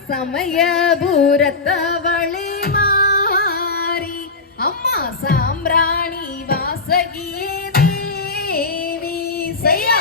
சமயபுரத்தவளே மாறி அம்மா சாம்பிராணி வாசகியே தேவி செய்யா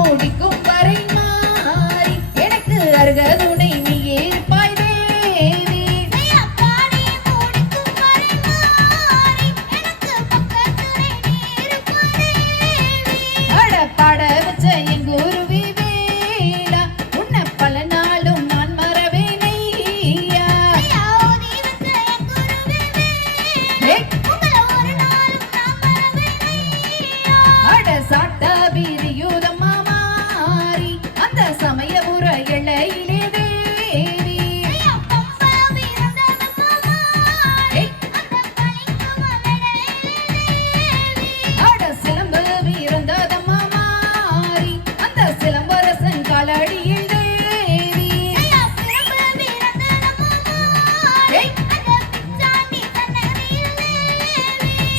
முடிக்கும் வரை மாறி எனக்கு அருகதுணை நீ இருப்பாய் தேவி அட பாட வச்ச என் குருவி வேலா உன்னை பல நாளும் நான் மறவேனையா அட சாட்டா பிரியுதம்மா சமயபுர எல்லையிலே தேவி அட சிலம்பு வீரந்ததம்மா மாறி அந்த சிலம்பரசன் காலடியில் தேவி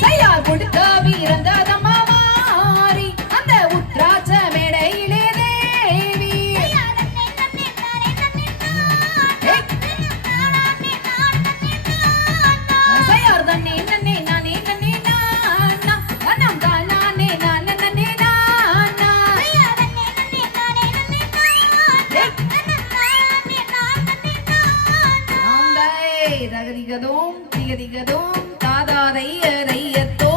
சையா கொடுக்க வீரந்ததம்மா மாறி அந்த உத்ராட்ச மேடையிலே தகதிகதோம் திகதிகதோம் தாதாதைய தையத்தோ